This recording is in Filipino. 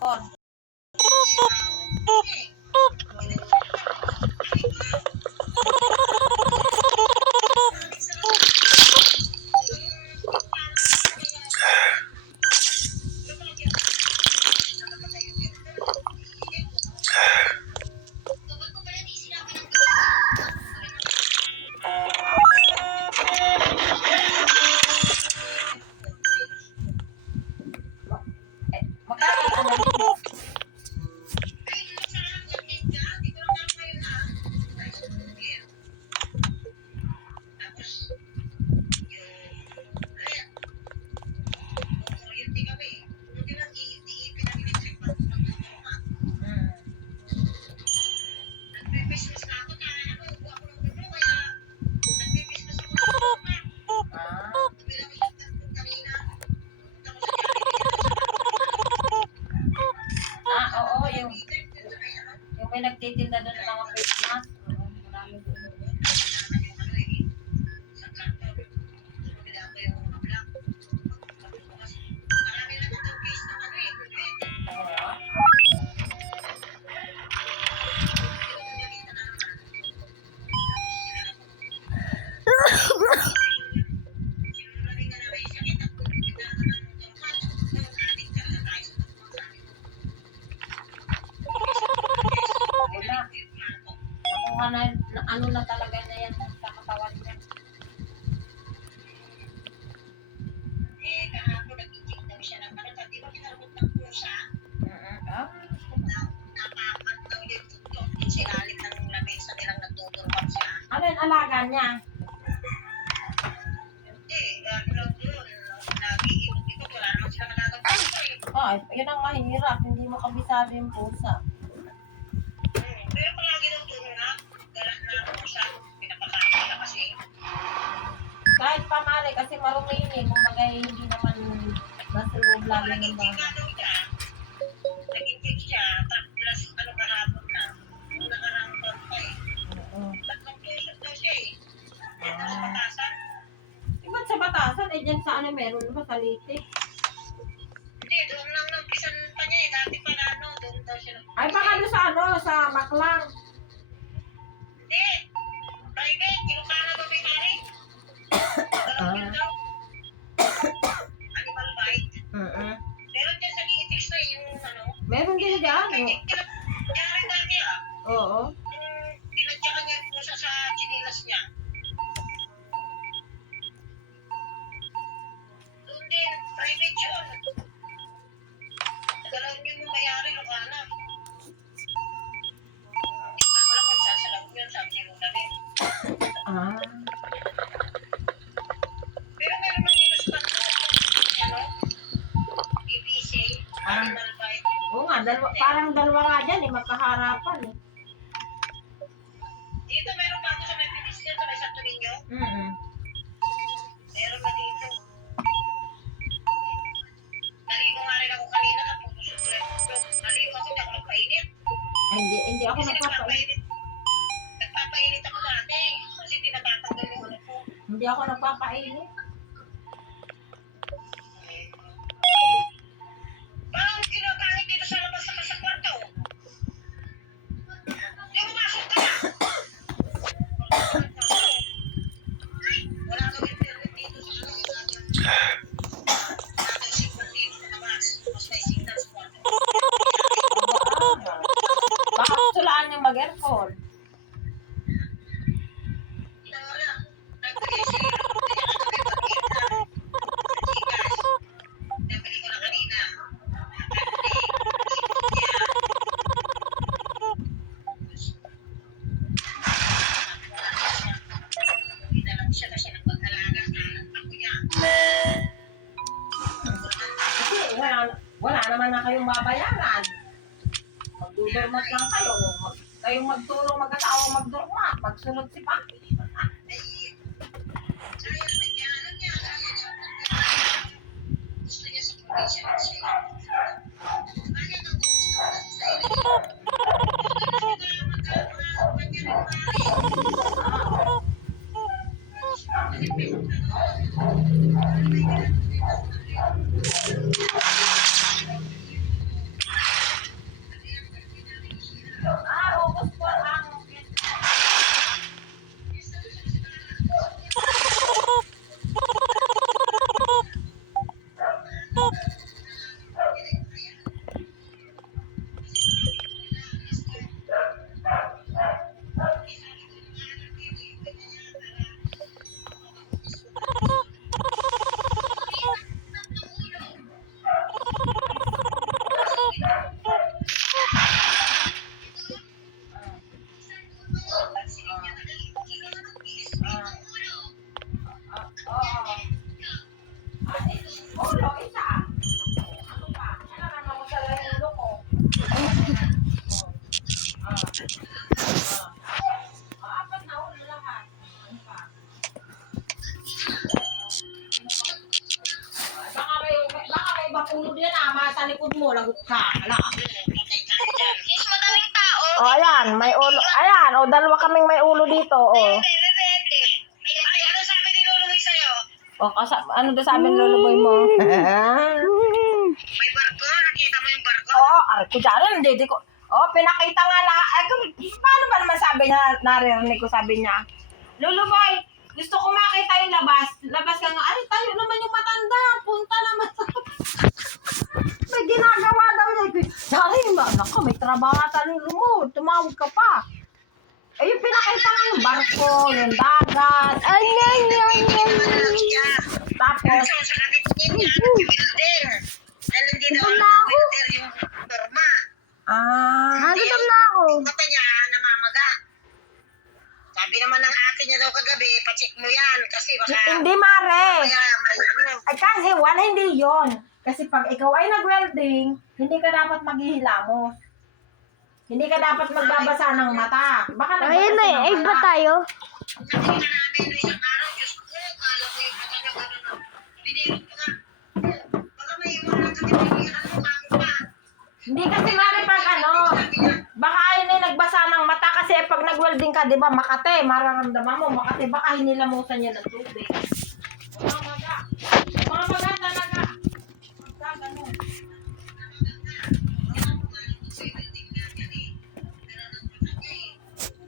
Oo, yung may nagtitinda doon ng mga face mask. Marami doon. Ano na talaga na yan sa katawan niya. Kahapon nag-check daw siya ng ano, di ba kinarapot ng pusa? Napakan daw yung tuktok yung silalim ng lamesa nilang nagtutulog siya. Ano yung alaga niya? Hindi, gano'n lang yun. Lagi ikot-ikot, wala naman silang alagang pusa eh. Yun ang mahirap, hindi mo kabisado yung pusa. Pero palagi daw doon na, galat na pusa, pinapakain nila kasi. Kahit pamali kasi maruming eh, kumbaga hindi naman nasa loob lagi ng bahay. Nag-inject siya, tapos ano kahapon na, nakarangkot pa eh. Tatlong tusok daw siya eh. Dito sa batasan. Ba't sa batasan? Eh dyan sa ano meron ba sa litik? Hindi, doon lang nampisan pa niya eh. Dati pa na ano, doon daw siya. Ay baka doon sa ano, sa Baklang. Hindi, private, kinukana daw may mari. Dalawin daw. Animal bite. Meron dyan sa Gitix na yung ano. Meron din dyan. Nangyari dati ah. Oo. Tinadyakan niya yung pusa sa chinilas niya. Doon din, private yun. Dalawin yung mayari, Lucana. Hindi pa alam kung sasalap yun, sabi ni Luna rin. Pero meron man dito sa ano, BBC, animal bite. Oo nga, parang dalawa nga dyan eh, magkaharapan eh. Dito meron pa ako sa may pedestrian sa may Santo Niño. Meron na dito. Naligo nga rin ako kanina sa puto susulat. Naligo ako, hindi ako nagpainit. Hindi ako Kasi nagpapainit. nagpapainit ako dati. Kasi hindi natatanggal yung ano ko. Hindi ako nagpapainit. Parang kinakain dito sa labas sa kwarto. Hindi mo masok ka na. Wala kang internet dito sa ano. Wala kang signal dito sa labas. Mas may signal sa kwarto. Baka sulaan yung mag-aircon. Nagbigay sila. Nabili ko na kanina. Hindi siya kasi nagpag-alaga sa ako niya. Kasi wala naman na kayong babayaran. Magdudurmat lang kayo. Kayong magtulong mag-asawa magdurmat. Magsunod si Paki. Kaya naman niya, alam niya, kaya niya. Gusto niya sa probinsya lang siya. Kaya nang gusto sa iyo. lagot ka. Ala. Patay tayo dyan. Sis, madaming tao. O, ayan, may ulo. Ayan, o, dalawa kaming may ulo dito, o. Ay, ano sabi ni Lolo Luis sa'yo? O, ano daw sabi ng luluboy mo? May barko? Nakita mo yung barko? Oo, aray ko dyan, hindi ko. Oh, pinakita nga lang. Ay, paano ba naman sabi niya, naririnig ko sabi niya, Luluboy, gusto ko makita yung labas. Labas ka nga, ay, tayo naman yung matanda. Punta naman sa... May ginagawa daw niya. Sorry, anak ko, may trabaho ata, Lulu mo. Tumawag ka pa. Eh, yung pinakita nga yung barko, yung dagat. Tapos, So, sa kanilin niya, nag-builder. Dahil hindi daw builder yung forma. Nagutom na ako. Mata niya, namamaga. Sabi naman ng ate niya daw kagabi, pacheck mo yan. Kasi baka... hindi mare. Kaya may ano. Ay, kasi, hindi yon. Kasi pag ikaw ay nag-welding, hindi ka dapat maghihilamos. Hindi ka dapat magbabasa ng mata. Baka nagbabasa Ayun na, ng egg ba Ano tayo? Nakita namin no isang araw, Diyos ko, kala mo yung mata niya gano'n. Binilog ko nga. Baka may iwan lang kami, binihan mo ako pa. Hindi kasi mare pag ano, baka yun ay nagbasa ng mata kasi pag nag-welding ka, di ba, makate, mararamdaman mo, makate, baka hinilamusan niya ng tubig.